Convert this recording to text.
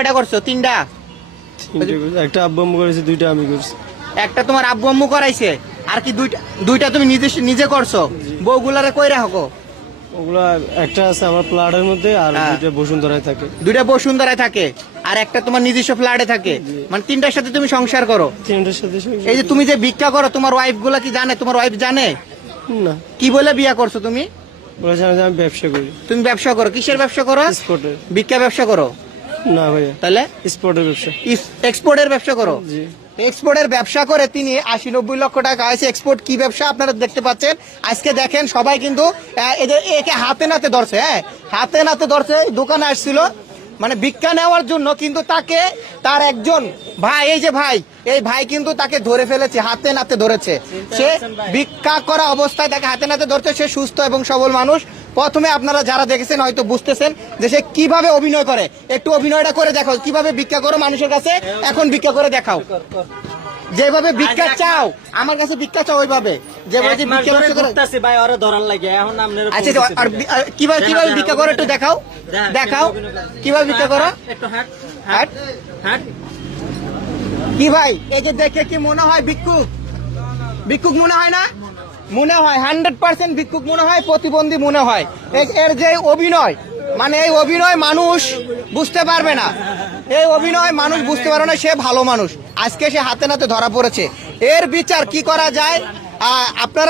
কয়টা করছো? তিনটা। একটা আব্বু আম্মু করেছে, দুইটা আমি করছি। একটা তোমার আব্বু আম্মু করাইছে, আর কি দুইটা তুমি নিজে করছো? বউগুলারে কই রাখো? ওগুলা একটা আছে আমার প্লাটের মধ্যে, আর দুইটা বসুন্ধরায় থাকে। দুইটা বসুন্ধরায় থাকে, আর একটা তোমার নিজস্ব ফ্ল্যাটে থাকে। মানে তিনটার সাথে তুমি সংসার করো? তিনটার সাথে। এই যে তুমি যে ভিক্ষা করো, তোমার ওয়াইফ গুলা কি জানে? তোমার ওয়াইফ জানে? না। কি বলে বিয়া করছো তুমি? বলেছে আমি ব্যবসা করি। তুমি ব্যবসা করো? কিসের ব্যবসা করো? স্পোর্টের। ভিক্ষা ব্যবসা করো? না ভাইয়া। তাহলে স্পোর্টের ব্যবসা। এক্সপোর্টের ব্যবসা করো? জি। এক্সপোর্টের ব্যবসা করে তিনি 80-90 লক্ষ টাকা আছে। এক্সপোর্ট কি ব্যবসা আপনারা দেখতে পাচ্ছেন। আজকে দেখেন সবাই কিন্তু একে হাতে নাতে ধরছে। হ্যাঁ, হাতে নাতে ধরছে। দোকানে আসছিল মানে ভিক্ষা নেওয়ার জন্য, কিন্তু তাকে তার একজন ভাই, এই যে ভাই, এই ভাই কিন্তু তাকে ধরে ফেলেছে, হাতে নাতে ধরেছে। সে ভিক্ষা করা অবস্থায় তাকে হাতে নাতে ধরছে। সে সুস্থ এবং সবল মানুষ। প্রথমে আপনারা যারা দেখেছেন হয়তো বুঝতেছেন যে সে কিভাবে অভিনয় করে। একটু অভিনয়টা করে দেখাও, কিভাবে ভিক্ষা করো মানুষের কাছে। এখন ভিক্ষা করে দেখাও, যেভাবে ভিক্ষা চাও আমার কাছে ভিক্ষা চাও, ওইভাবে যেভাবে ভিক্ষা করতেছে ভাই, ওরা ধরার লাগে এখন আপনারা। আচ্ছা, কিভাবে কিভাবে ভিক্ষা করো একটু দেখাও, দেখাও কিভাবে ভিক্ষা করো। একটু হাট হাট হাট। কি ভাই, এই যে দেখে কি মনে হয় ভিক্ষুক? ভিক্ষুক মনে হয় না? মনে হয় 100% ভিক্ষুক মনে হয়, প্রতিবন্ধী মনে হয়। এর যে অভিনয়, মানে এই অভিনয় মানুষ বুঝতে পারবে না। এই অভিনয় মানুষ বুঝতে পারবে না সে ভালো মানুষ। আজকে সে হাতে নাতে ধরা পড়েছে। এর বিচার কি করা যায় আপনারা